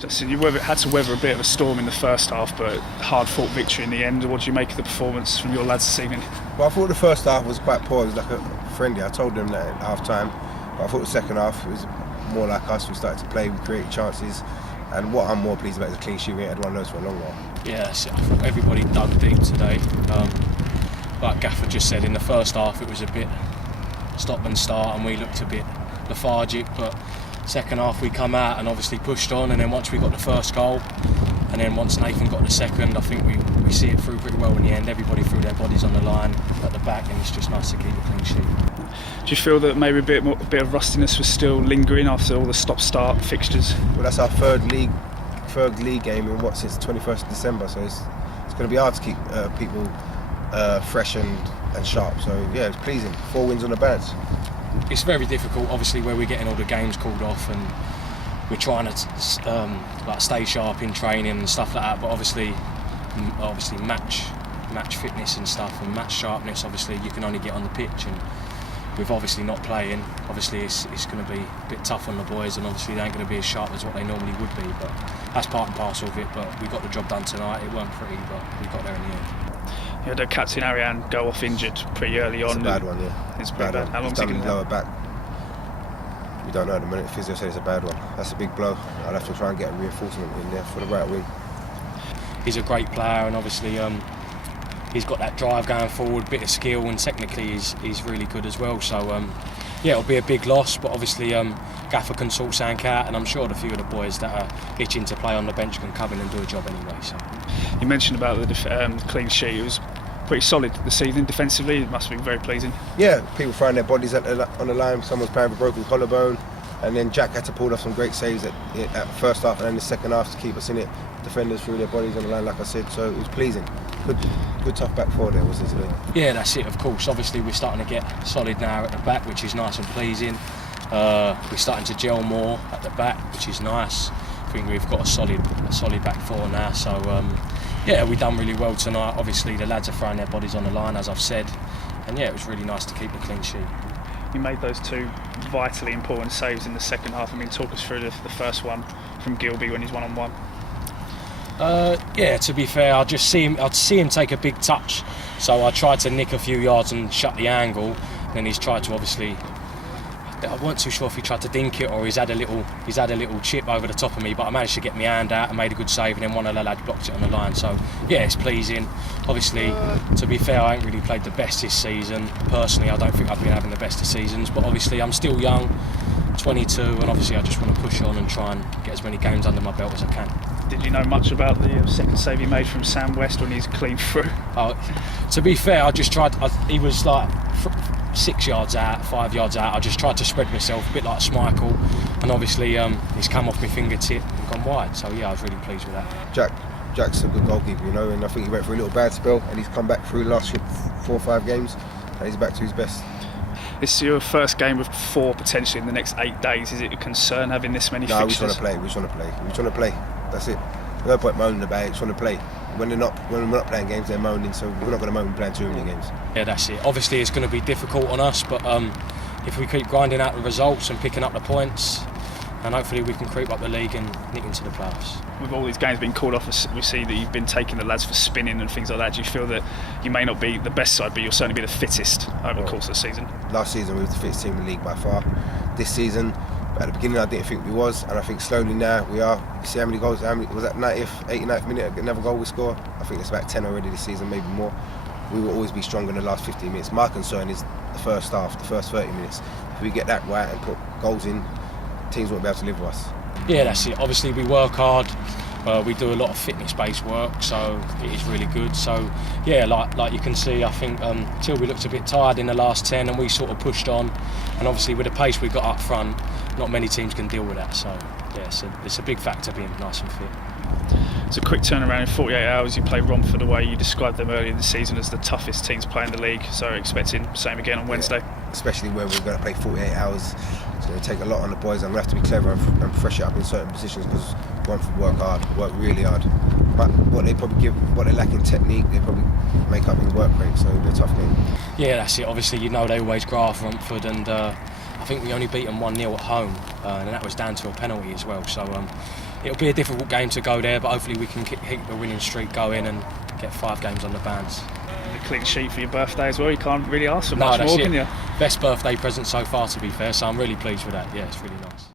Justin, you had to weather a bit of a storm in the first half, but hard-fought victory in the end. What do you make of the performance from your lads this evening? Well, I thought the first half was quite poor. It was like a friendly. I told them that at half-time. But I thought the second half was more like us. We started to play, we created chances. And what I'm more pleased about is the clean sheet. We ain't had one of those for a long while. Yeah, I thought everybody dug deep today. Like Gaffer just said, in the first half it was a bit stop and start and we looked a bit lethargic, but second half we come out and obviously pushed on, and then once we got the first goal and then once Nathan got the second, I think we see it through pretty well in the end. Everybody threw their bodies on the line at the back, and it's just nice to keep a clean sheet. Do you feel that maybe a bit of rustiness was still lingering after all the stop-start fixtures? Well, that's our third league game in since the 21st of December, so it's going to be hard to keep people fresh and sharp. So yeah, it's pleasing. 4 wins on the bounce. It's very difficult, obviously, where we're getting all the games called off and we're trying to stay sharp in training and stuff like that. But obviously match fitness and stuff and match sharpness. Obviously, you can only get on the pitch, and with obviously not playing, obviously it's going to be a bit tough on the boys, and obviously they ain't going to be as sharp as what they normally would be. But that's part and parcel of it. But we got the job done tonight. It weren't pretty, but we got there in the end. You had Captain Ariane go off injured pretty early on. It's a bad one, yeah. It's pretty bad. How long is he going to lower back? We don't know at the minute. Physio said it's a bad one. That's a big blow. I'll have to try and get a reinforcement in there for the right wing. He's a great player, and obviously he's got that drive going forward, bit of skill, and technically he's really good as well. So yeah, it'll be a big loss, but obviously Gaffer can sort Sank out, and I'm sure a few of the boys that are itching to play on the bench can come in and do a job anyway. So you mentioned about the clean sheet. It was pretty solid this evening defensively. It must have been very pleasing. Yeah, people throwing their bodies on the line. Someone's playing with a broken collarbone, and then Jack had to pull off some great saves at first half and then the second half to keep us in it. Defenders threw their bodies on the line, like I said, so it was pleasing. Good tough back four there, wasn't it, today? Yeah, that's it, of course. Obviously we're starting to get solid now at the back, which is nice and pleasing. We're starting to gel more at the back, which is nice. I think we've got a solid back four now, so yeah, we've done really well tonight. Obviously the lads are throwing their bodies on the line, as I've said, and yeah, it was really nice to keep a clean sheet. You made those two vitally important saves in the second half. I mean, talk us through the first one from Gilby when he's one-on-one. Yeah, to be fair, I'd see him take a big touch, so I tried to nick a few yards and shut the angle. Then he's tried to obviously, I weren't too sure if he tried to dink it or he's had a little chip over the top of me, but I managed to get my hand out and made a good save, and then one of the lads blocked it on the line. So yeah, it's pleasing. Obviously, to be fair, I ain't really played the best this season. Personally, I don't think I've been having the best of seasons, but obviously I'm still young, 22, and obviously I just want to push on and try and get as many games under my belt as I can. Did you know much about the second save he made from Sam West when he's clean through? To be fair, I just tried. He was like 6 yards out, 5 yards out. I just tried to spread myself, a bit like Schmeichel, and obviously he's come off my fingertip and gone wide. So yeah, I was really pleased with that. Jack's a good goalkeeper, you know, and I think he went through a little bad spell, and he's come back through the last 4 or 5 games, and he's back to his best. This is your first game with 4 potentially in the next 8 days. Is it a concern having this many fixtures? No, we just want to play. That's it. No point moaning about it. We just want to play. When we're not playing games, they're moaning. So we're not going to moan playing too many games. Yeah, that's it. Obviously, it's going to be difficult on us, but if we keep grinding out the results and picking up the points, and hopefully we can creep up the league and nick into the playoffs. With all these games being called off, we see that you've been taking the lads for spinning and things like that. Do you feel that you may not be the best side, but you'll certainly be the fittest over the course of the season? Last season we were the fittest team in the league by far. This season, at the beginning I didn't think we was, and I think slowly now we are. You see how many goals, was that 90th, 89th minute, another goal we score? I think it's about 10 already this season, maybe more. We will always be stronger in the last 15 minutes. My concern is the first half, the first 30 minutes. If we get that right and put goals in, teams won't be able to live with us. Yeah, that's it. Obviously we work hard. We do a lot of fitness-based work, so it is really good. So yeah, like you can see, I think Tilbury looked a bit tired in the last 10, and we sort of pushed on. And obviously with the pace we got up front, not many teams can deal with that. So yeah, it's a big factor being nice and fit. It's a quick turnaround in 48 hours. You play Romford away. You described them earlier in the season as the toughest teams playing the league. So expecting same again on Wednesday. Yeah, especially where we're going to play 48 hours. It's going to take a lot on the boys, and we have to be clever and fresh it up in certain positions, because Romford work really hard. But what they lack in technique, they probably make up in work rate. So it'll be a tough game. Yeah, that's it. Obviously, you know they always graft Romford, and I think we only beat them 1-0 at home, and that was down to a penalty as well. So it'll be a difficult game to go there, but hopefully we can keep the winning streak going and get 5 games on the bands. A clean sheet for your birthday as well. You can't really ask for much more, can you? Best birthday present so far, to be fair. So I'm really pleased with that. Yeah, it's really nice.